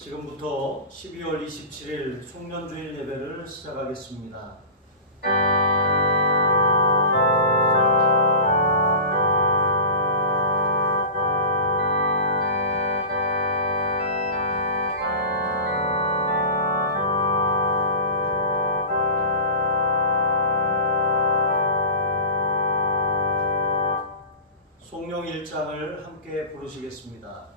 지금부터 12월 27일 송년주일 예배를 시작하겠습니다. 송룡 1장을 함께 부르시겠습니다.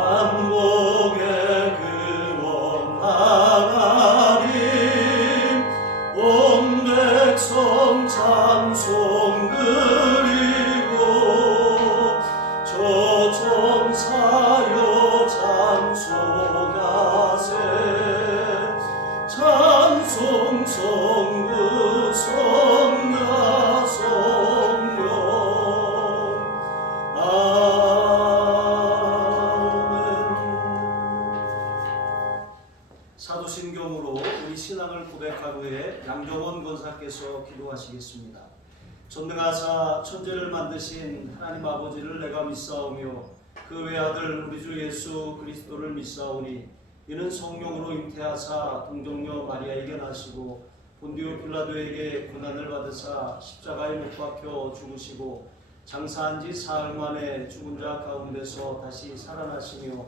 만복의 근원 하나님 온 백성 찬송 드리고 저종사여 찬송하세 찬송 성부 성자 성령 사도신경으로 우리 신앙을 고백한 후에 양정원 권사께서 기도하시겠습니다. 전능하사 천지를 만드신 하나님 아버지를 내가 믿사오며 그 외아들 우리 주 예수 그리스도를 믿사오니 이는 성령으로 잉태하사 동정녀 마리아에게 나시고 본디오 빌라도에게 고난을 받으사 십자가에 못 박혀 죽으시고 장사한 지 사흘 만에 죽은 자 가운데서 다시 살아나시며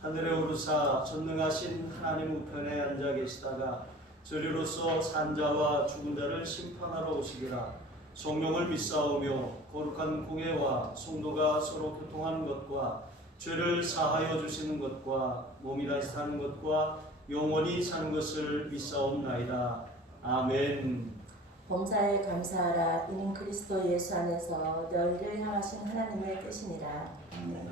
하늘에 오르사 전능하신 하나님 우편에 앉아 계시다가 저리로서 산자와 죽은 자를 심판하러 오시리라. 성령을 믿사오며 거룩한 공예와 성도가 서로 교통하는 것과 죄를 사하여 주시는 것과 몸이 다시 사는 것과 영원히 사는 것을 믿사옵나이다. 아멘. 범사에 감사하라. 이는 그리스도 예수 안에서 너희를 향하신 하나님의 뜻이니라. 아멘.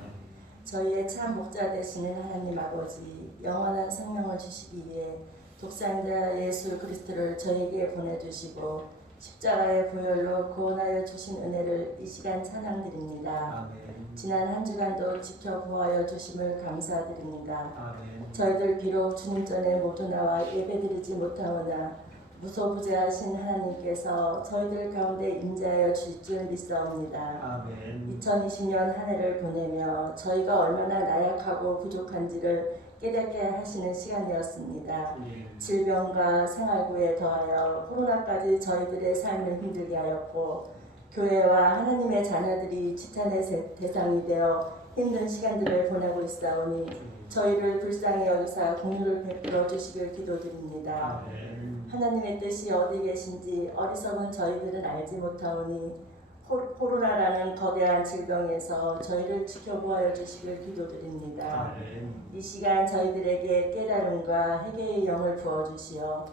저희의 참 목자 되시는 하나님 아버지, 영원한 생명을 주시기 위해 독생자 예수 그리스도를 저에게 보내주시고 십자가의 보혈로 구원하여 주신 은혜를 이 시간 찬양드립니다. 아멘. 지난 한 주간도 지켜보아여 주심을 감사드립니다. 아멘. 저희들 비록 주님 전에 모두 나와 예배드리지 못하오나 무소부재하신 하나님께서 저희들 가운데 임재하여 주실 줄 믿사옵니다. 아멘. 2020년 한 해를 보내며 저희가 얼마나 나약하고 부족한지를 깨닫게 하시는 시간이었습니다. 예. 질병과 생활고에 더하여 코로나까지 저희들의 삶을 힘들게 하였고 교회와 하나님의 자녀들이 지탄의 대상이 되어 힘든 시간들을 보내고 있사오니 저희를 불쌍히 여기사 공유를 베풀어 주시길 기도드립니다. 아멘. 하나님의 뜻이 어디 계신지 어리석은 저희들은 알지 못하오니 코로나라는 거대한 질병에서 저희를 지켜보아여 주시길 기도드립니다. 아멘. 이 시간 저희들에게 깨달음과 회개의 영을 부어주시어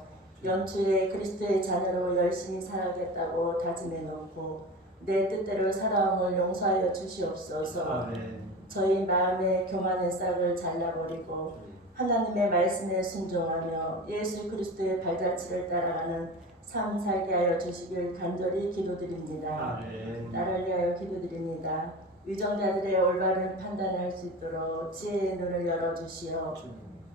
연초에 그리스도의 자녀로 열심히 살아가겠다고 다짐해 놓고 내 뜻대로 살아옴을 용서하여 주시옵소서. 아멘. 저희 마음의 교만의 싹을 잘라버리고 하나님의 말씀에 순종하며 예수 그리스도의 발자취를 따라가는 삶 살게 하여 주시길 간절히 기도드립니다. 아멘. 나를 위하여 기도드립니다. 위정자들의 올바른 판단을 할 수 있도록 지혜의 눈을 열어주시어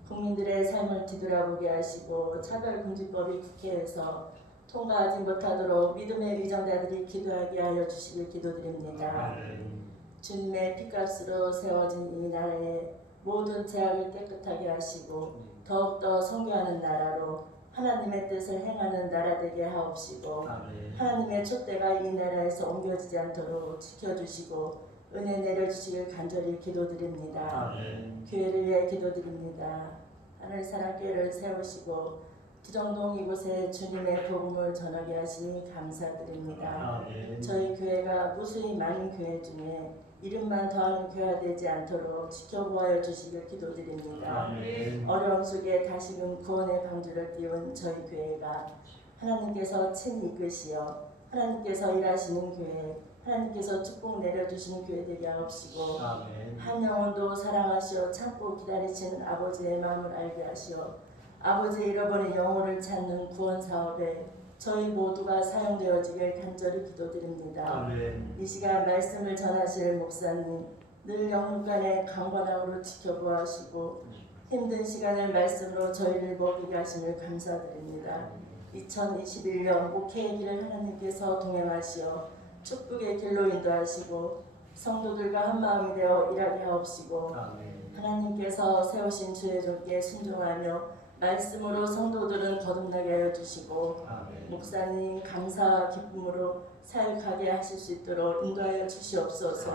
국민들의 삶을 뒤돌아보게 하시고 차별금지법이 국회에서 통과하지 못하도록 믿음의 위정자들이 기도하게 하여 주시길 기도드립니다. 아멘. 주님의 피값으로 세워진 이 나라에 모든 죄악을 깨끗하게 하시고 더욱더 성교하는 나라로 하나님의 뜻을 행하는 나라 되게 하옵시고 아멘. 하나님의 촛대가 이 나라에서 옮겨지지 않도록 지켜주시고 은혜 내려주시길 간절히 기도드립니다. 아멘. 교회를 위해 기도드립니다. 하늘사랑교회를 세우시고 기정동 이곳에 주님의 복음을 전하게 하시니 감사드립니다. 아멘. 저희 교회가 무수히 많은 교회 중에 이름만 더하는 교회가 되지 않도록 지켜보아여 주시길 기도드립니다. 아멘. 어려움 속에 다시금 구원의 방주를 띄운 저희 교회가 하나님께서 친 이끄시어 하나님께서 일하시는 교회, 하나님께서 축복 내려주시는 교회 되게 하옵시고 아멘. 한 영혼도 사랑하시어 참고 기다리시는 아버지의 마음을 알게 하시어 아버지의 잃어버린 영혼을 찾는 구원 사업에 저희 모두가 사용되어지길 간절히 기도드립니다. 아멘. 이 시간 말씀을 전하실 목사님 늘 영혼간의 강건함으로 지켜보아시고 힘든 시간을 말씀으로 저희를 먹이게 하심을 감사드립니다. 2021년 목회의 길을 하나님께서 동행하시어 축복의 길로 인도하시고 성도들과 한 마음이 되어 일하게 하옵시고 아멘. 하나님께서 세우신 주의 종께 순종하며 말씀으로 성도들은 거듭나게 하여 주시고 아멘. 목사님 감사와 기쁨으로 사역하게 하실 수 있도록 인도하여 주시옵소서.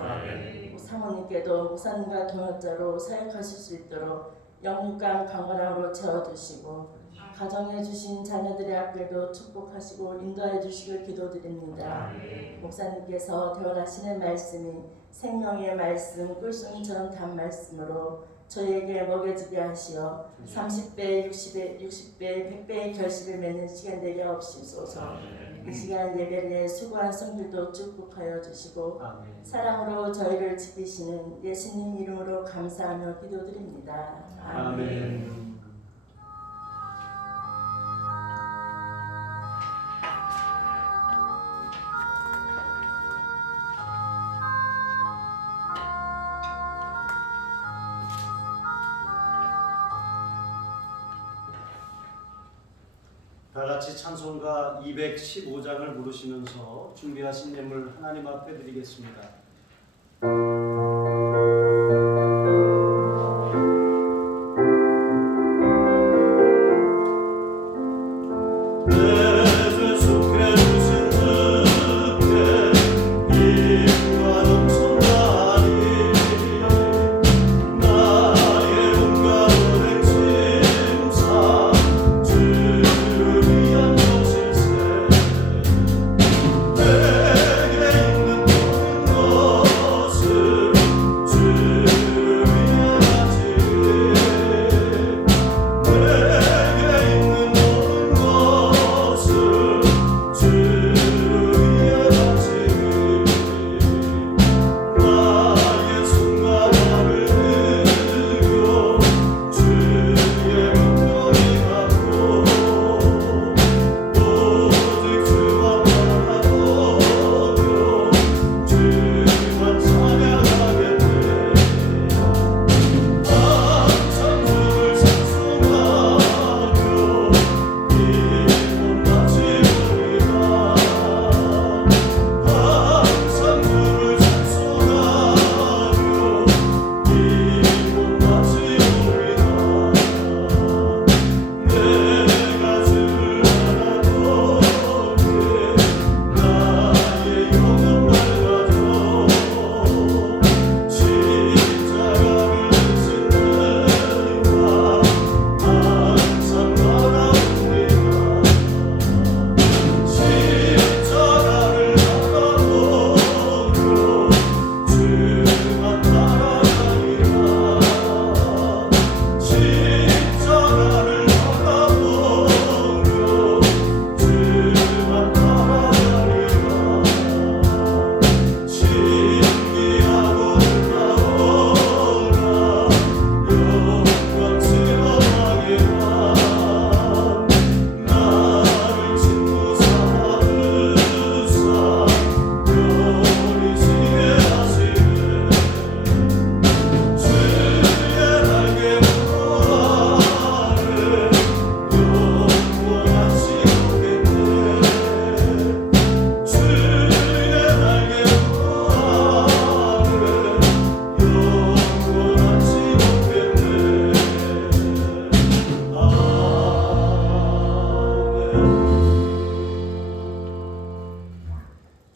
사모님께도 목사님과 동역자로 사역하실 수 있도록 영육간 강건함으로 채워주시고 가정해 주신 자녀들의 앞길도 축복하시고 인도해 주시길 기도드립니다. 목사님께서 대원하시는 말씀이 생명의 말씀 꿀송이처럼 단 말씀으로 저희에게 먹여지게 하시어 30배, 60배, 100배의 결실을 맺는 시간 되게 하옵소서. 이 시간 예배를 위해 수고한 성들도 축복하여 주시고 아멘. 사랑으로 저희를 지키시는 예수님 이름으로 감사하며 기도드립니다. 아멘. 다 같이 찬송가 215장을 부르시면서 준비하신 예물 하나님 앞에 드리겠습니다.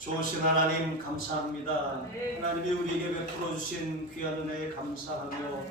좋으신 하나님 감사합니다. 하나님이 우리에게 베풀어 주신 귀한 은혜에 감사하며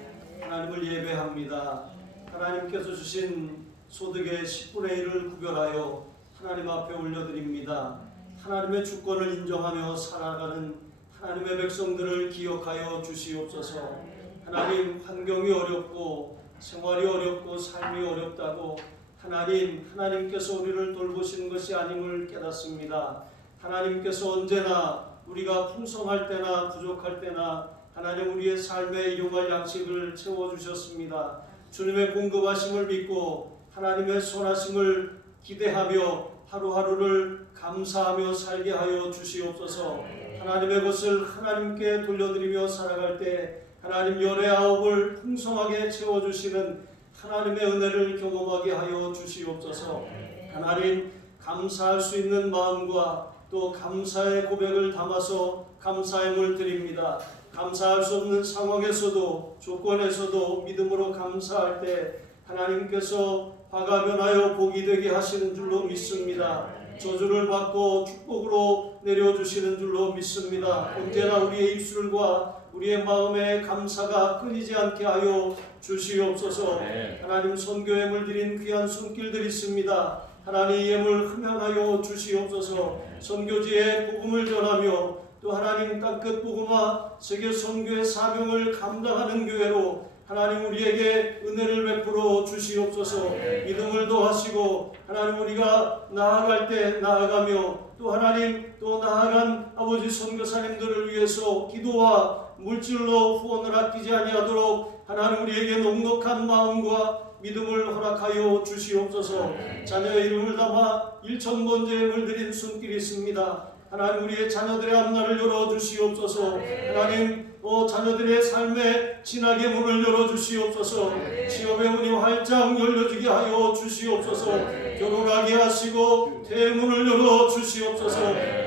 하나님을 예배합니다. 하나님께서 주신 소득의 10분의 1을 구별하여 하나님 앞에 올려드립니다. 하나님의 주권을 인정하며 살아가는 하나님의 백성들을 기억하여 주시옵소서. 하나님, 환경이 어렵고 생활이 어렵고 삶이 어렵다고 하나님께서 우리를 돌보시는 것이 아님을 깨닫습니다. 하나님께서 언제나 우리가 풍성할 때나 부족할 때나 하나님 우리의 삶에 일용할 양식을 채워주셨습니다. 주님의 공급하심을 믿고 하나님의 선하심을 기대하며 하루하루를 감사하며 살게 하여 주시옵소서. 하나님의 것을 하나님께 돌려드리며 살아갈 때 하나님 열의 아홉을 풍성하게 채워주시는 하나님의 은혜를 경험하게 하여 주시옵소서. 하나님, 감사할 수 있는 마음과 또 감사의 고백을 담아서 감사함을 드립니다. 감사할 수 없는 상황에서도 조건에서도 믿음으로 감사할 때 하나님께서 화가 변하여 복이 되게 하시는 줄로 믿습니다. 저주를 받고 축복으로 내려주시는 줄로 믿습니다. 언제나 우리의 입술과 우리의 마음에 감사가 끊이지 않게 하여 주시옵소서. 하나님, 선교에 물들인 귀한 손길들이 있습니다. 하나님, 이 예물 흠양하여 주시옵소서. 선교지에 복음을 전하며 또 하나님 땅끝 복음화 세계 선교의 사명을 감당하는 교회로 하나님 우리에게 은혜를 베풀어 주시옵소서. 믿음을 더하시고 하나님 우리가 나아갈 때 나아가며 또 하나님 또 나아간 아버지 선교사님들을 위해서 기도와 물질로 후원을 아끼지 아니하도록 하나님 우리에게 넉넉한 마음과 믿음을 허락하여 주시옵소서. 자녀의 이름을 담아 1,000번제에 물들인 손길이 있습니다. 하나님 우리의 자녀들의 앞날을 열어주시옵소서. 하나님 자녀들의 삶에 진하게 문을 열어주시옵소서. 취업의 문이 활짝 열려지게 하여 주시옵소서. 결혼하게 하시고 대문을 열어주시옵소서.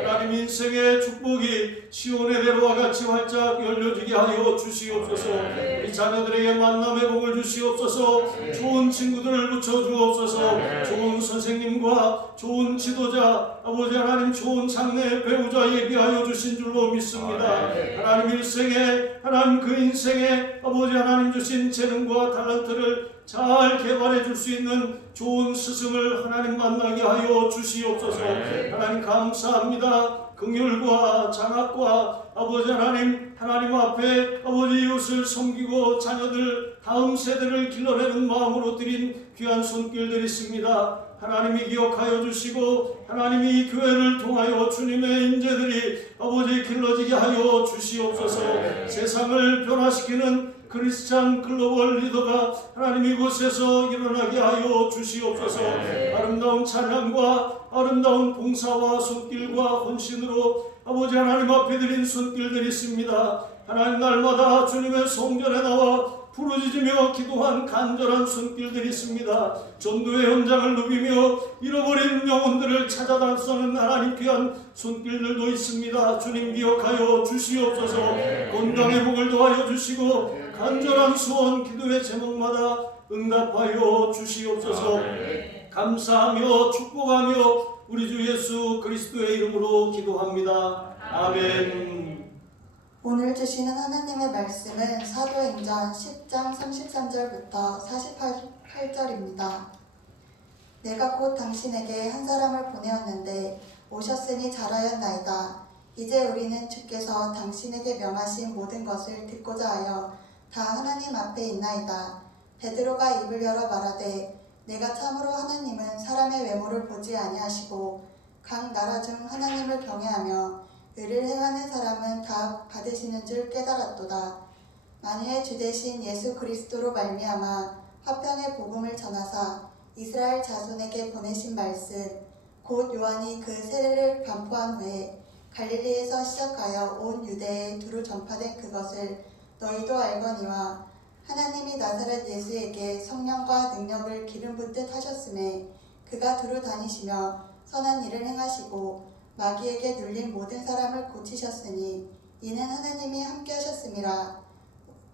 하나님 인생의 축복이 시온의 대로와 같이 활짝 열려지게 하여 주시옵소서. 우리 자녀들에게 만남의 복을 주시옵소서. 좋은 친구들을 붙여주옵소서. 좋은 선생님과 좋은 지도자 아버지 하나님 좋은 장래 배우자 예비하여 주신 줄로 믿습니다. 하나님 일생에 하나님 그 인생에 아버지 하나님 주신 재능과 탤런트를 잘 개발해 줄 수 있는 좋은 스승을 하나님 만나게 하여 주시옵소서. 하나님 감사합니다. 긍휼과 장학과 아버지 하나님 앞에 아버지 이웃을 섬기고 자녀들 다음 세대를 길러내는 마음으로 드린 귀한 손길들이 있습니다. 하나님이 기억하여 주시고 하나님이 이 교회를 통하여 주님의 인재들이 아버지 길러지게 하여 주시옵소서. 세상을 변화시키는 크리스찬 글로벌 리더가 하나님 이곳에서 일어나게 하여 주시옵소서. 아름다운 찬양과 아름다운 봉사와 손길과 헌신으로 아버지 하나님 앞에 드린 손길들이 있습니다. 하나님 날마다 주님의 성전에 나와 부르짖으며 기도한 간절한 손길들이 있습니다. 전도의 현장을 누비며 잃어버린 영혼들을 찾아 나서는 하나님 귀한 손길들도 있습니다. 주님 기억하여 주시옵소서. 건강의 복을 더하여 주시고 간절한 소원 기도의 제목마다 응답하여 주시옵소서. 감사하며 축복하며 우리 주 예수 그리스도의 이름으로 기도합니다. 아멘. 오늘 주시는 하나님의 말씀은 사도행전 10장 33절부터 48절입니다. 내가 곧 당신에게 한 사람을 보내었는데 오셨으니 잘하였나이다. 이제 우리는 주께서 당신에게 명하신 모든 것을 듣고자 하여 다 하나님 앞에 있나이다. 베드로가 입을 열어 말하되 내가 참으로 하나님은 사람의 외모를 보지 아니하시고 각 나라 중 하나님을 경외하며 의를 행하는 사람은 다 받으시는 줄 깨달았도다. 만유의 주 되신 예수 그리스도로 말미암아 화평의 복음을 전하사 이스라엘 자손에게 보내신 말씀 곧 요한이 그 세례를 반포한 후에 갈릴리에서 시작하여 온 유대에 두루 전파된 그것을 너희도 알거니와 하나님이 나사렛 예수에게 성령과 능력을 기름 붓듯 하셨음에 그가 두루 다니시며 선한 일을 행하시고 마귀에게 눌린 모든 사람을 고치셨으니 이는 하나님이 함께 하셨음이라.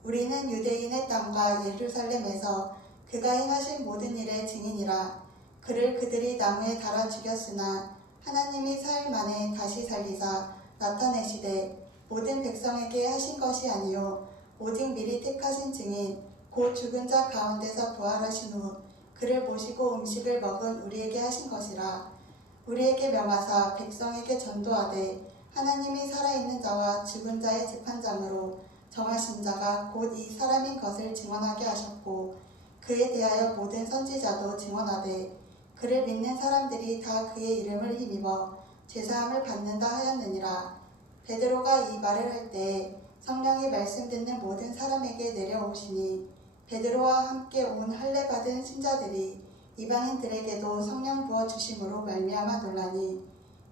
우리는 유대인의 땅과 예루살렘에서 그가 행하신 모든 일의 증인이라. 그를 그들이 나무에 달아 죽였으나 하나님이 사흘 만에 다시 살리사 나타내시되 모든 백성에게 하신 것이 아니요 오직 미리 택하신 증인 곧 죽은 자 가운데서 부활하신 후 그를 모시고 음식을 먹은 우리에게 하신 것이라. 우리에게 명하사 백성에게 전도하되 하나님이 살아있는 자와 죽은 자의 재판장으로 정하신 자가 곧 이 사람인 것을 증언하게 하셨고 그에 대하여 모든 선지자도 증언하되 그를 믿는 사람들이 다 그의 이름을 힘입어 죄사함을 받는다 하였느니라. 베드로가 이 말을 할 때 성령이 말씀 듣는 모든 사람에게 내려오시니 베드로와 함께 온 할례 받은 신자들이 이방인들에게도 성령 부어주심으로 말미암아 놀라니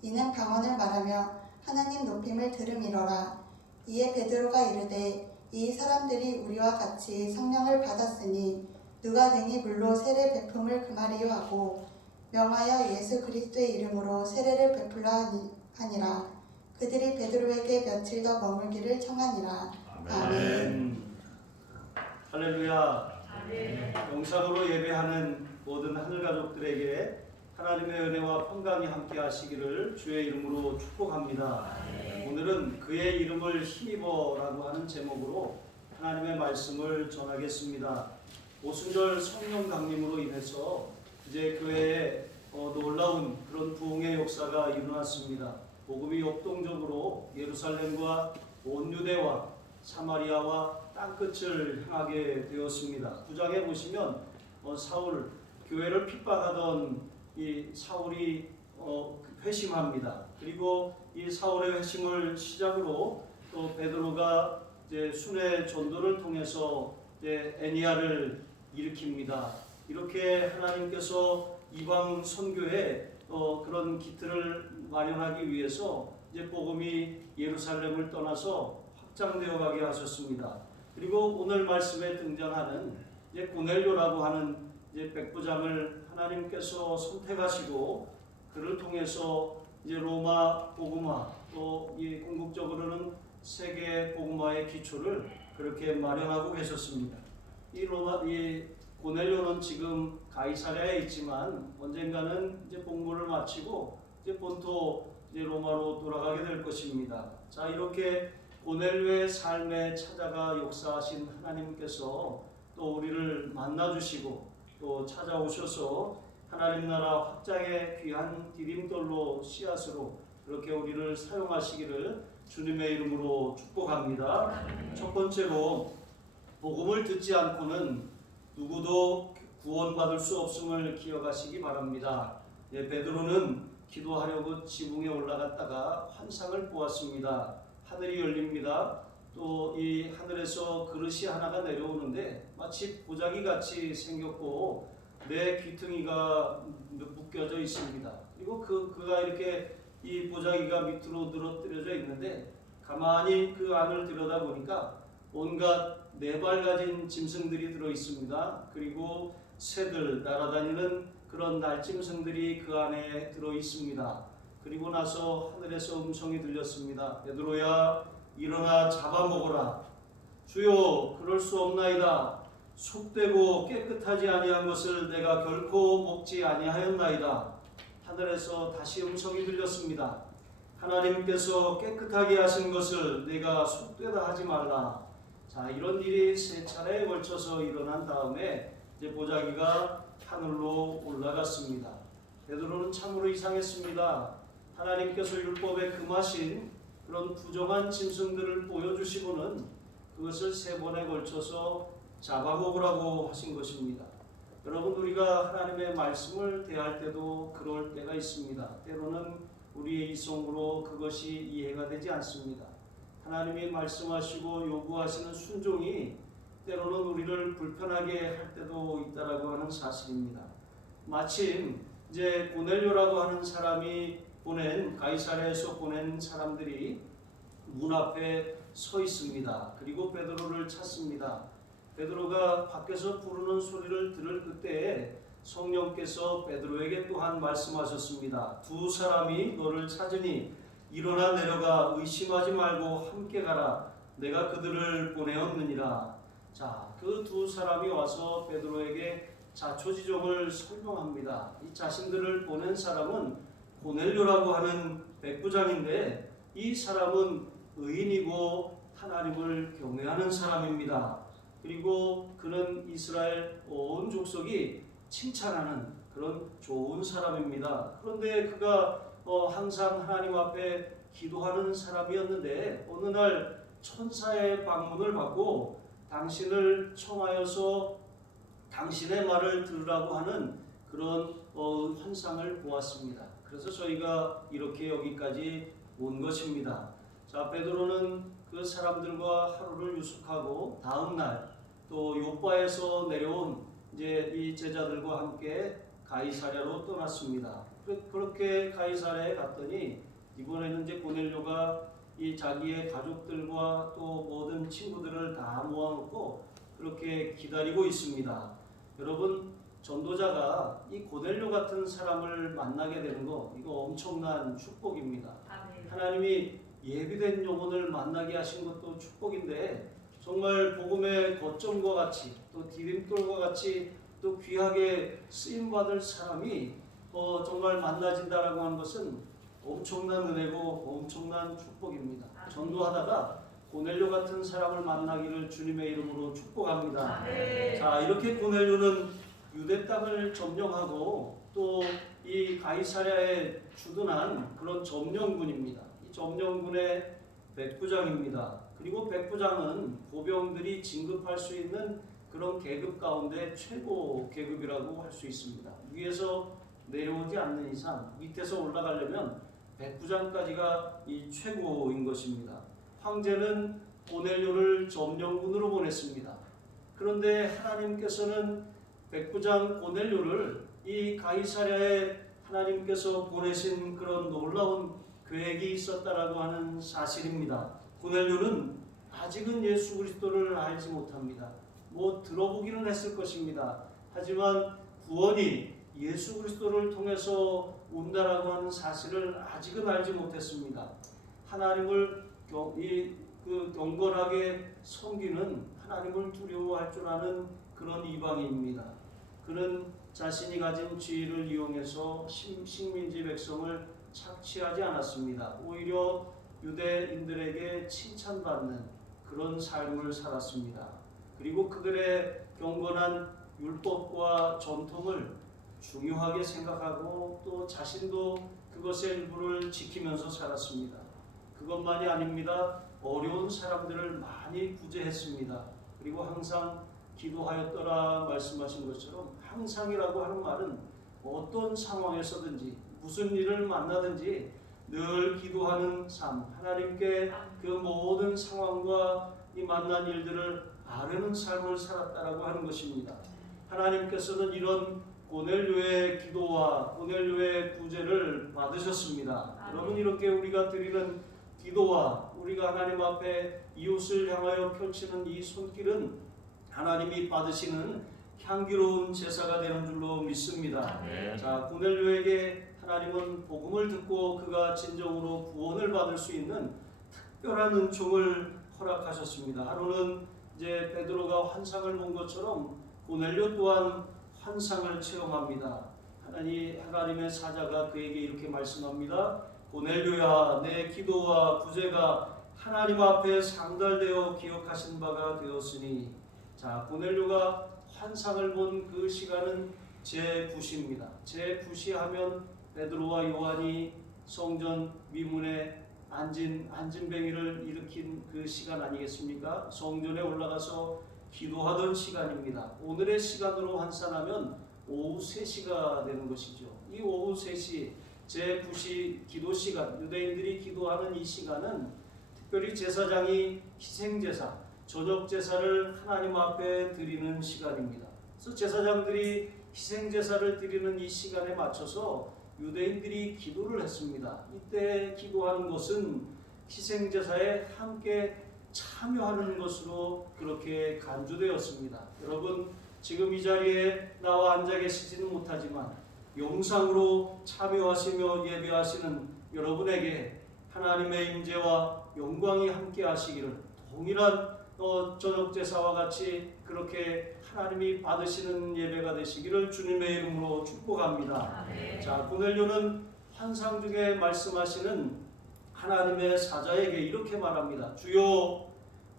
이는 방언을 말하며 하나님 높임을 들음이로라. 이에 베드로가 이르되 이 사람들이 우리와 같이 성령을 받았으니 누가 능히 물로 세례 베품을 금하리요 하고 명하여 예수 그리스도의 이름으로 세례를 베풀라 하니 하니라. 그들이 베드로에게 며칠 더 머물기를 청하니라. 아멘. 할렐루야. 영상으로 예배하는 모든 하늘 가족들에게 하나님의 은혜와 평강이 함께 하시기를 주의 이름으로 축복합니다. 오늘은 그의 이름을 힘입어라고 하는 제목으로 하나님의 말씀을 전하겠습니다. 오순절 성령 강림으로 인해서 이제 교회에 놀라운 그런 부흥의 역사가 일어났습니다. 복음이 역동적으로 예루살렘과 온 유대와 사마리아와 땅끝을 향하게 되었습니다. 9장에 보시면 사울, 교회를 핍박하던 이 사울이 회심합니다. 그리고 이 사울의 회심을 시작으로 또 베드로가 이제 순회 전도를 통해서 이제 애니야를 일으킵니다. 이렇게 하나님께서 이방 선교에 그런 기틀을 마련하기 위해서 이제 복음이 예루살렘을 떠나서 확장되어 가게 하셨습니다. 그리고 오늘 말씀에 등장하는 이제 고넬료라고 하는 이제 백부장을 하나님께서 선택하시고 그를 통해서 이제 로마 복음화 또 이 궁극적으로는 세계 복음화의 기초를 그렇게 마련하고 계셨습니다. 이 고넬료는 지금 가이사랴에 있지만 언젠가는 이제 복무를 마치고 이제 본토 이제 로마로 돌아가게 될 것입니다. 자, 이렇게 고넬료의 삶에 찾아가 역사하신 하나님께서 또 우리를 만나주시고 또 찾아오셔서 하나님 나라 확장의 귀한 디딤돌로 씨앗으로 그렇게 우리를 사용하시기를 주님의 이름으로 축복합니다. 첫 번째로 복음을 듣지 않고는 누구도 구원받을 수 없음을 기억하시기 바랍니다. 베드로는 기도하려고 지붕에 올라갔다가 환상을 보았습니다. 하늘이 열립니다. 또 이 하늘에서 그릇이 하나가 내려오는데 마치 보자기 같이 생겼고 내 귀퉁이가 묶여져 있습니다. 그리고 그가 이렇게 이 보자기가 밑으로 늘어뜨려져 있는데 가만히 그 안을 들여다보니까 온갖 네 발 가진 짐승들이 들어 있습니다. 그리고 새들 날아다니는 그런 날짐승들이 그 안에 들어 있습니다. 그리고 나서 하늘에서 음성이 들렸습니다. 베드로야, 일어나 잡아먹어라. 주여, 그럴 수 없나이다. 속되고 깨끗하지 아니한 것을 내가 결코 먹지 아니하였나이다. 하늘에서 다시 음성이 들렸습니다. 하나님께서 깨끗하게 하신 것을 내가 속되다 하지 말라. 자, 이런 일이 세 차례에 걸쳐서 일어난 다음에 이제 보자기가 하늘로 올라갔습니다. 베드로는 참으로 이상했습니다. 하나님께서 율법에 금하신 그런 부정한 짐승들을 보여주시고는 그것을 세 번에 걸쳐서 잡아먹으라고 하신 것입니다. 여러분, 우리가 하나님의 말씀을 대할 때도 그럴 때가 있습니다. 때로는 우리의 이성으로 그것이 이해가 되지 않습니다. 하나님이 말씀하시고 요구하시는 순종이 때로는 우리를 불편하게 할 때도 있다라고 하는 사실입니다. 마침 이제 고넬료라고 하는 사람이 가이사랴에서 보낸 사람들이 문 앞에 서 있습니다. 그리고 베드로를 찾습니다. 베드로가 밖에서 부르는 소리를 들을 그때에 성령께서 베드로에게 또한 말씀하셨습니다. 두 사람이 너를 찾으니 일어나 내려가 의심하지 말고 함께 가라. 내가 그들을 보내었느니라. 자, 그 두 사람이 와서 베드로에게 자초지종을 설명합니다. 이 자신들을 보낸 사람은 고넬료라고 하는 백부장인데 이 사람은 의인이고 하나님을 경외하는 사람입니다. 그리고 그는 이스라엘 온 족속이 칭찬하는 그런 좋은 사람입니다. 그런데 그가 항상 하나님 앞에 기도하는 사람이었는데 어느 날 천사의 방문을 받고 당신을 청하여서 당신의 말을 들으라고 하는 그런 환상을 보았습니다. 그래서 저희가 이렇게 여기까지 온 것입니다. 자, 베드로는 그 사람들과 하루를 유숙하고 다음 날 또 요바에서 내려온 이제 이 제자들과 함께 가이사랴로 떠났습니다. 그렇게 가이사랴에 갔더니 이번에는 이제 고넬료가 이 자기의 가족들과 또 모든 친구들을 다 모아놓고 그렇게 기다리고 있습니다. 여러분, 전도자가 이 고넬료 같은 사람을 만나게 되는 거 이거 엄청난 축복입니다. 하나님이 예비된 영혼을 만나게 하신 것도 축복인데 정말 복음의 거점과 같이 또 디딤돌과 같이 또 귀하게 쓰임 받을 사람이 정말 만나진다라고 하는 것은 엄청난 은혜고 엄청난 축복입니다. 전도하다가 고넬료 같은 사람을 만나기를 주님의 이름으로 축복합니다. 자, 이렇게 고넬료는 유대 땅을 점령하고 또 이 가이사랴에 주둔한 그런 점령군입니다. 이 점령군의 백부장입니다. 그리고 백부장은 보병들이 진급할 수 있는 그런 계급 가운데 최고 계급이라고 할 수 있습니다. 위에서 내려오지 않는 이상 밑에서 올라가려면 백부장까지가 이 최고인 것입니다. 황제는 고넬료를 점령군으로 보냈습니다. 그런데 하나님께서는 백부장 고넬료를 이 가이사랴에 하나님께서 보내신 그런 놀라운 계획이 있었다라고 하는 사실입니다. 고넬료는 아직은 예수 그리스도를 알지 못합니다. 들어보기는 했을 것입니다. 하지만 구원이 예수 그리스도를 통해서 온다라고 하는 사실을 아직은 알지 못했습니다. 하나님을 경건하게 섬기는 하나님을 두려워할 줄 아는 그런 이방인입니다. 그는 자신이 가진 지위를 이용해서 식민지 백성을 착취하지 않았습니다. 오히려 유대인들에게 칭찬받는 그런 삶을 살았습니다. 그리고 그들의 경건한 율법과 전통을 중요하게 생각하고 또 자신도 그것의 일부를 지키면서 살았습니다. 그것만이 아닙니다. 어려운 사람들을 많이 구제했습니다. 그리고 항상 기도하였더라 말씀하신 것처럼 항상이라고 하는 말은 어떤 상황에서든지 무슨 일을 만나든지 늘 기도하는 삶, 하나님께 그 모든 상황과 이 만난 일들을 아뢰는 삶을 살았다라고 하는 것입니다. 하나님께서는 이런 고넬료의 기도와 고넬료의 구제를 받으셨습니다. 여러분, 이렇게 우리가 드리는 기도와 우리가 하나님 앞에 이웃을 향하여 펼치는 이 손길은 하나님이 받으시는 향기로운 제사가 되는 줄로 믿습니다. 자, 고넬료에게 하나님은 복음을 듣고 그가 진정으로 구원을 받을 수 있는 특별한 은총을 허락하셨습니다. 하루는 이제 베드로가 환상을 본 것처럼 고넬료 또한 환상을 체험합니다. 하나님의 사자가 그에게 이렇게 말씀합니다. 고넬료야, 내 기도와 구제가 하나님 앞에 상달되어 기억하신 바가 되었으니. 자, 고넬료가 환상을 본 그 시간은 제9시입니다. 제9시 하면 베드로와 요한이 성전 미문에 안진뱅이를 일으킨 그 시간 아니겠습니까? 성전에 올라가서 기도하던 시간입니다. 오늘의 시간으로 환산하면 오후 3시가 되는 것이죠. 이 오후 3시 제9시 기도 시간, 유대인들이 기도하는 이 시간은 특별히 제사장이 희생제사, 저녁제사를 하나님 앞에 드리는 시간입니다. 그래서 제사장들이 희생제사를 드리는 이 시간에 맞춰서 유대인들이 기도를 했습니다. 이때 기도하는 것은 희생제사에 함께 참여하는 것으로 그렇게 간주되었습니다. 여러분, 지금 이 자리에 나와 앉아 계시지는 못하지만 영상으로 참여하시며 예배하시는 여러분에게 하나님의 임재와 영광이 함께 하시기를, 동일한 저녁제사와 같이 그렇게 하나님이 받으시는 예배가 되시기를 주님의 이름으로 축복합니다. 자, 고넬료는 환상 중에 말씀하시는 하나님의 사자에게 이렇게 말합니다. 주여,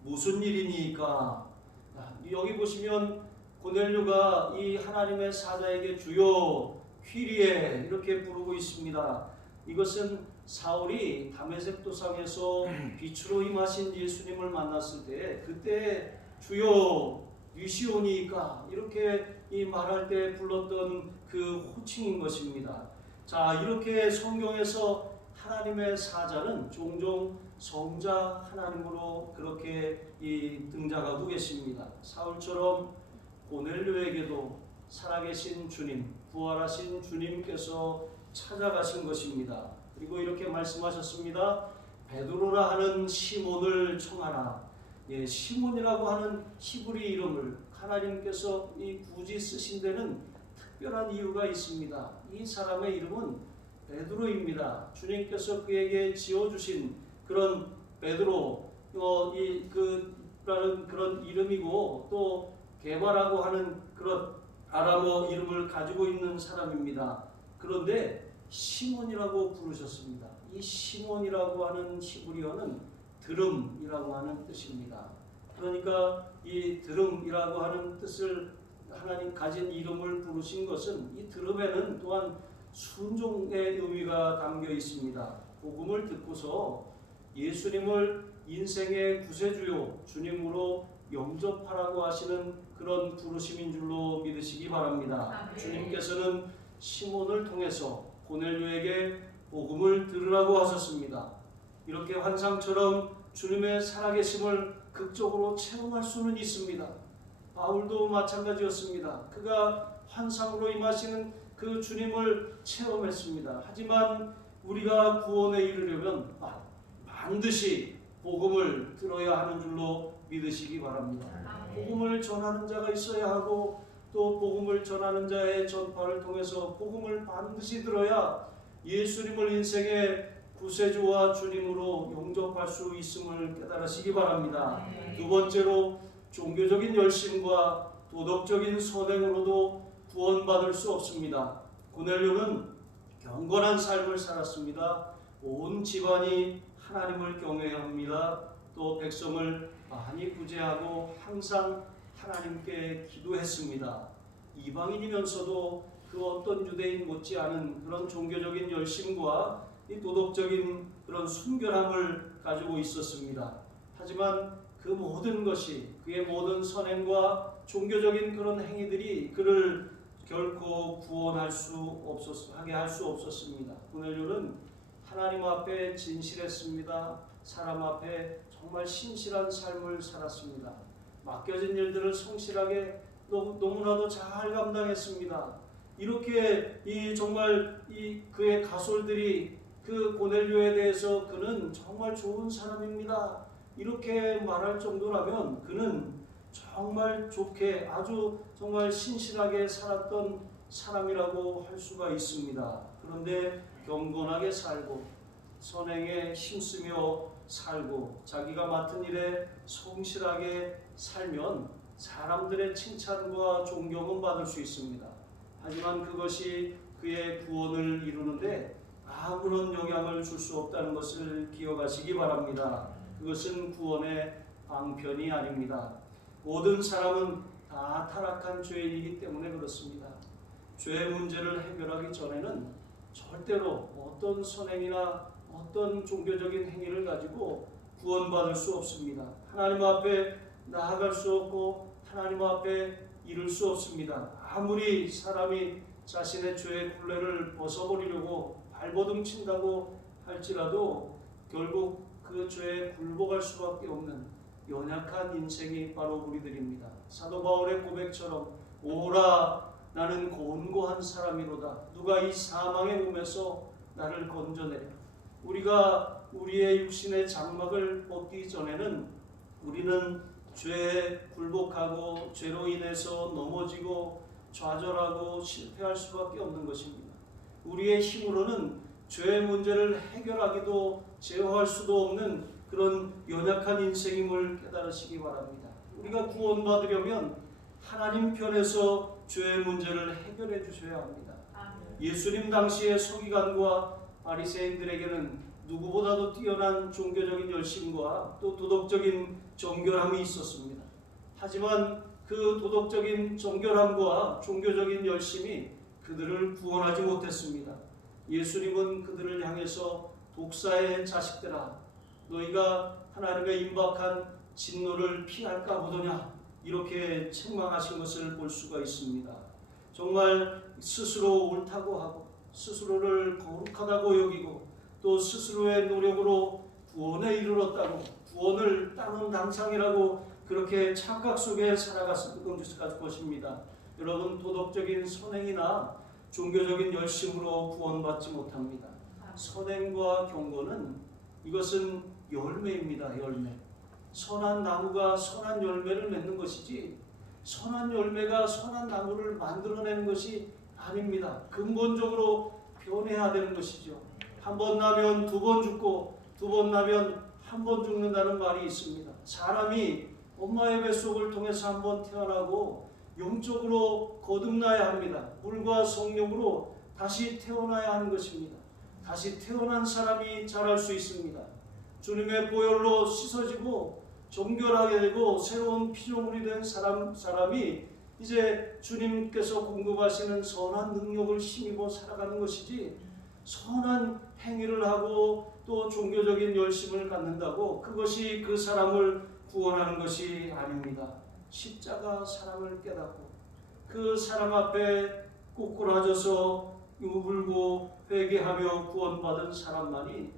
무슨 일이니까? 여기 보시면 고넬료가 이 하나님의 사자에게 주여, 퀴리에 이렇게 부르고 있습니다. 이것은 사울이 다메섹 도상에서 빛으로 임하신 예수님을 만났을 때 그때 주여 니시오니까 이렇게 이 말할 때 불렀던 그 호칭인 것입니다. 자, 이렇게 성경에서 하나님의 사자는 종종 성자 하나님으로 그렇게 등장하고 계십니다. 사울처럼 고넬료에게도 살아계신 주님, 부활하신 주님께서 찾아가신 것입니다. 그리고 이렇게 말씀하셨습니다. 베드로라 하는 시몬을 청하라. 시몬이라고 하는 히브리 이름을 하나님께서 굳이 쓰신 데는 특별한 이유가 있습니다. 이 사람의 이름은 베드로입니다. 주님께서 그에게 지어주신 그런 베드로 라는 그런 이름이고 또 게바라고 하는 그런 아람어 이름을 가지고 있는 사람입니다. 그런데 시몬이라고 부르셨습니다. 이 시몬이라고 하는 히브리어는 드름이라고 하는 뜻입니다. 그러니까 이 드름이라고 하는 뜻을 하나님 가진 이름을 부르신 것은 이 드름에는 또한 순종의 의미가 담겨 있습니다. 복음을 듣고서 예수님을 인생의 구세주요 주님으로 영접하라고 하시는 그런 부르심인 줄로 믿으시기 바랍니다. 주님께서는 시몬을 통해서 고넬료에게 복음을 들으라고 하셨습니다. 이렇게 환상처럼 주님의 살아계심을 극적으로 체험할 수는 있습니다. 바울도 마찬가지였습니다. 그가 환상으로 임하시는 그 주님을 체험했습니다. 하지만 우리가 구원에 이르려면 반드시 복음을 들어야 하는 줄로 믿으시기 바랍니다. 복음을 전하는 자가 있어야 하고 또 복음을 전하는 자의 전파를 통해서 복음을 반드시 들어야 예수님을 인생의 구세주와 주님으로 영접할 수 있음을 깨달으시기 바랍니다. 두 번째로 종교적인 열심과 도덕적인 선행으로도 구원받을 수 없습니다. 고넬료는 경건한 삶을 살았습니다. 온 집안이 하나님을 경외합니다. 또 백성을 많이 구제하고 항상 하나님께 기도했습니다. 이방인이면서도 그 어떤 유대인 못지않은 그런 종교적인 열심과 이 도덕적인 그런 순결함을 가지고 있었습니다. 하지만 그 모든 것이 그의 모든 선행과 종교적인 그런 행위들이 그를 결코 구원하게 할 수 없었습니다. 고넬료는 하나님 앞에 진실했습니다. 사람 앞에 정말 신실한 삶을 살았습니다. 맡겨진 일들을 성실하게 너무나도 잘 감당했습니다. 이렇게 정말 그의 가솔들이 그 고넬료에 대해서 그는 정말 좋은 사람입니다. 이렇게 말할 정도라면 그는 정말 좋게 아주 정말 신실하게 살았던 사람이라고 할 수가 있습니다. 그런데 경건하게 살고 선행에 힘쓰며 살고 자기가 맡은 일에 성실하게 살면 사람들의 칭찬과 존경은 받을 수 있습니다. 하지만 그것이 그의 구원을 이루는데 아무런 영향을 줄 수 없다는 것을 기억하시기 바랍니다. 그것은 구원의 방편이 아닙니다. 모든 사람은 다 타락한 죄인이기 때문에 그렇습니다. 죄의 문제를 해결하기 전에는 절대로 어떤 선행이나 어떤 종교적인 행위를 가지고 구원받을 수 없습니다. 하나님 앞에 나아갈 수 없고 하나님 앞에 이룰 수 없습니다. 아무리 사람이 자신의 죄의 굴레를 벗어버리려고 발버둥 친다고 할지라도 결국 그 죄에 굴복할 수밖에 없는 연약한 인생이 바로 우리들입니다. 사도 바울의 고백처럼 오라 나는 곤고한 사람이로다. 누가 이 사망의 몸에서 나를 건져내랴. 우리가 우리의 육신의 장막을 벗기 전에는 우리는 죄에 굴복하고 죄로 인해서 넘어지고 좌절하고 실패할 수밖에 없는 것입니다. 우리의 힘으로는 죄의 문제를 해결하기도 제어할 수도 없는 그런 연약한 인생임을 깨달으시기 바랍니다. 우리가 구원받으려면 하나님 편에서 죄의 문제를 해결해 주셔야 합니다. 예수님 당시의 서기관과 바리새인들에게는 누구보다도 뛰어난 종교적인 열심과 또 도덕적인 정결함이 있었습니다. 하지만 그 도덕적인 정결함과 종교적인 열심이 그들을 구원하지 못했습니다. 예수님은 그들을 향해서 독사의 자식들아 너희가 하나님의 임박한 진노를 피할까 보더냐 이렇게 책망하신 것을 볼 수가 있습니다. 정말 스스로 옳다고 하고 스스로를 거룩하다고 여기고 또 스스로의 노력으로 구원에 이르렀다고 구원을 따는 당상이라고 그렇게 착각 속에 살아갔을 것입니다. 여러분 도덕적인 선행이나 종교적인 열심으로 구원받지 못합니다. 선행과 경건은 이것은 열매입니다. 열매. 선한 나무가 선한 열매를 맺는 것이지 선한 열매가 선한 나무를 만들어내는 것이 아닙니다. 근본적으로 변해야 되는 것이죠. 한 번 나면 두 번 죽고 두 번 나면 한 번 죽는다는 말이 있습니다. 사람이 엄마의 뱃속을 통해서 한 번 태어나고 영적으로 거듭나야 합니다. 물과 성령으로 다시 태어나야 하는 것입니다. 다시 태어난 사람이 자랄 수 있습니다. 주님의 보혈로 씻어지고 정결하게 되고 새로운 피조물이 된 사람이 이제 주님께서 공급하시는 선한 능력을 힘입어 살아가는 것이지, 선한 행위를 하고 또 종교적인 열심을 갖는다고 그것이 그 사람을 구원하는 것이 아닙니다. 십자가 사랑을 깨닫고 그 사랑 앞에 꼬꾸라져서 울고 회개하며 구원받은 사람만이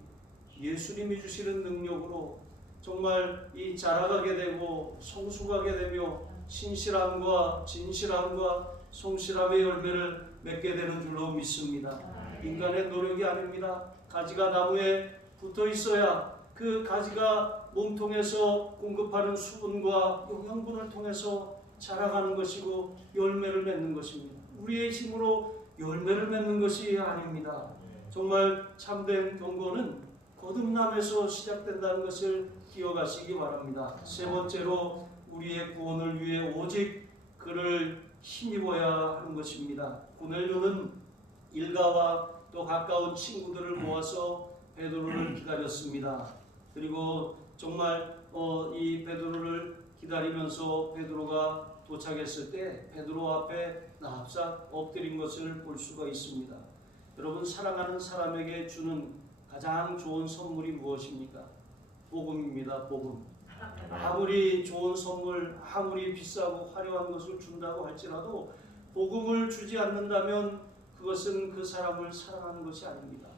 예수님이 주시는 능력으로 정말 이 자라가게 되고 성숙하게 되며 신실함과 진실함과 성실함의 열매를 맺게 되는 줄로 믿습니다. 인간의 노력이 아닙니다. 가지가 나무에 붙어 있어야 그 가지가 몸통에서 공급하는 수분과 영양분을 통해서 자라가는 것이고 열매를 맺는 것입니다. 우리의 힘으로 열매를 맺는 것이 아닙니다. 정말 참된 경건은 거듭남에서 시작된다는 것을 기억하시기 바랍니다. 세 번째로 우리의 구원을 위해 오직 그를 힘입어야 하는 것입니다. 고넬료는 일가와 또 가까운 친구들을 모아서 베드로를 기다렸습니다. 그리고 정말 이 베드로를 기다리면서 베드로가 도착했을 때 베드로 앞에 납작 엎드린 것을 볼 수가 있습니다. 여러분, 사랑하는 사람에게 주는 가장 좋은 선물이 무엇입니까? 복음입니다. 복음. 아무리 좋은 선물, 아무리 비싸고 화려한 것을 준다고 할지라도 복음을 주지 않는다면 그것은 그 사람을 사랑하는 것이 아닙니다.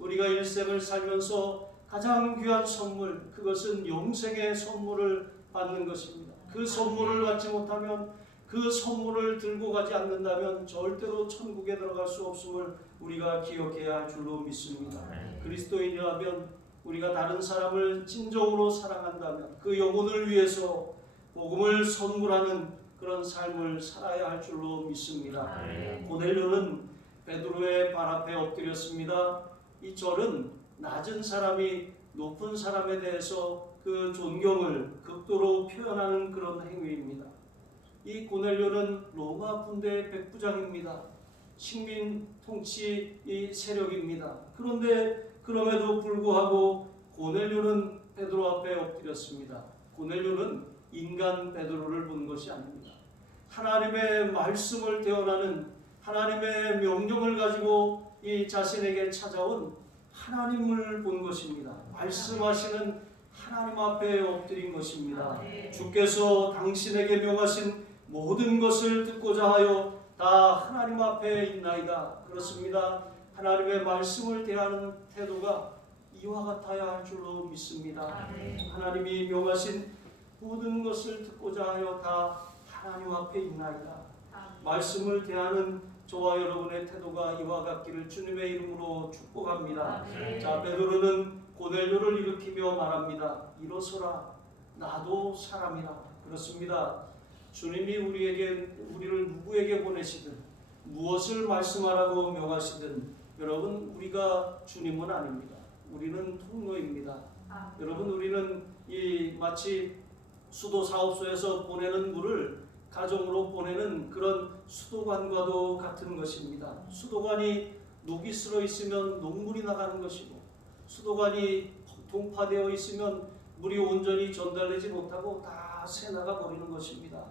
우리가 일생을 살면서 가장 귀한 선물, 그것은 영생의 선물을 받는 것입니다. 그 선물을 받지 못하면, 그 선물을 들고 가지 않는다면 절대로 천국에 들어갈 수 없음을 우리가 기억해야 할 줄로 믿습니다. 그리스도인이라면 우리가 다른 사람을 진정으로 사랑한다면 그 영혼을 위해서 복음을 선물하는 그런 삶을 살아야 할 줄로 믿습니다. 고넬료는 베드로의 발 앞에 엎드렸습니다. 이 절은 낮은 사람이 높은 사람에 대해서 그 존경을 극도로 표현하는 그런 행위입니다. 이 고넬료는 로마 군대 백부장입니다. 식민 통치 이 세력입니다. 그런데 그럼에도 불구하고 고넬료는 베드로 앞에 엎드렸습니다. 고넬료는 인간 베드로를 본 것이 아닙니다. 하나님의 말씀을 대언하는, 하나님의 명령을 가지고 이 자신에게 찾아온 하나님을 본 것입니다. 말씀하시는 하나님 앞에 엎드린 것입니다. 주께서 당신에게 명하신 모든 것을 듣고자 하여 다 하나님 앞에 있나이다. 그렇습니다. 하나님의 말씀을 대하는 태도가 이와 같아야 할 줄로 믿습니다. 하나님이 명하신 모든 것을 듣고자 하여 다 하나님 앞에 있나이다. 말씀을 대하는 저와 여러분의 태도가 이와 같기를 주님의 이름으로 축복합니다. 자, 베드로는 고넬료를 일으키며 말합니다. 일어서라, 나도 사람이라. 그렇습니다. 주님이 우리를 누구에게 보내시든 무엇을 말씀하라고 명하시든 여러분, 우리가 주님은 아닙니다. 우리는 통로입니다. 여러분, 우리는 마치 수도 사업소에서 보내는 물을 가정으로 보내는 그런 수도관과도 같은 것입니다. 수도관이 녹이 슬어 있으면 녹물이 나가는 것이고, 수도관이 동파되어 있으면 물이 온전히 전달되지 못하고 다 새나가 버리는 것입니다.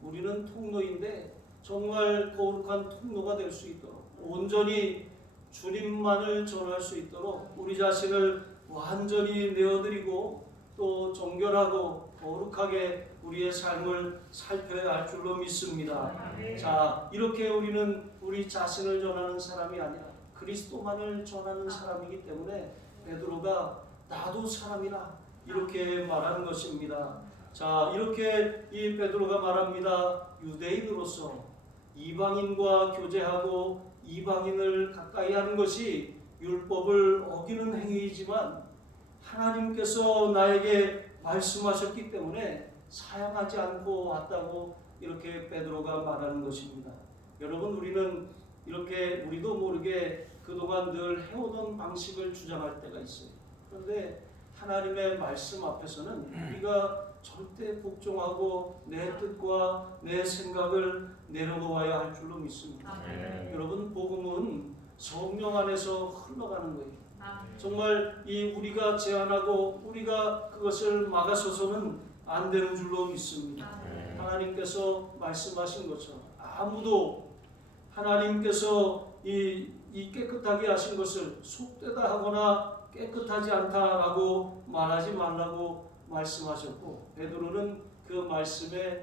우리는 통로인데 정말 거룩한 통로가 될 수 있도록, 온전히 주님만을 전할 수 있도록 우리 자신을 완전히 내어드리고 또 정결하고 거룩하게 우리의 삶을 살펴야 할 줄로 믿습니다. 자, 이렇게 우리는 우리 자신을 전하는 사람이 아니라 그리스도만을 전하는 사람이기 때문에 베드로가 나도 사람이라 이렇게 말하는 것입니다. 자, 이렇게 이 베드로가 말합니다. 유대인으로서 이방인과 교제하고 이방인을 가까이 하는 것이 율법을 어기는 행위이지만 하나님께서 나에게 말씀하셨기 때문에 사양하지 않고 왔다고 이렇게 베드로가 말하는 것입니다. 여러분, 우리는 이렇게 우리도 모르게 그동안 늘 해오던 방식을 주장할 때가 있어요. 그런데 하나님의 말씀 앞에서는 우리가 절대 복종하고 내 뜻과 내 생각을 내려놓아야 할 줄로 믿습니다. 여러분, 복음은 성령 안에서 흘러가는 거예요. 정말 이 우리가 제한하고 우리가 그것을 막아서서는 안 되는 줄로 믿습니다. 하나님께서 말씀하신 것처럼 아무도 하나님께서 이 깨끗하게 하신 것을 속되다 하거나 깨끗하지 않다라고 말하지 말라고 말씀하셨고, 베드로는 그 말씀에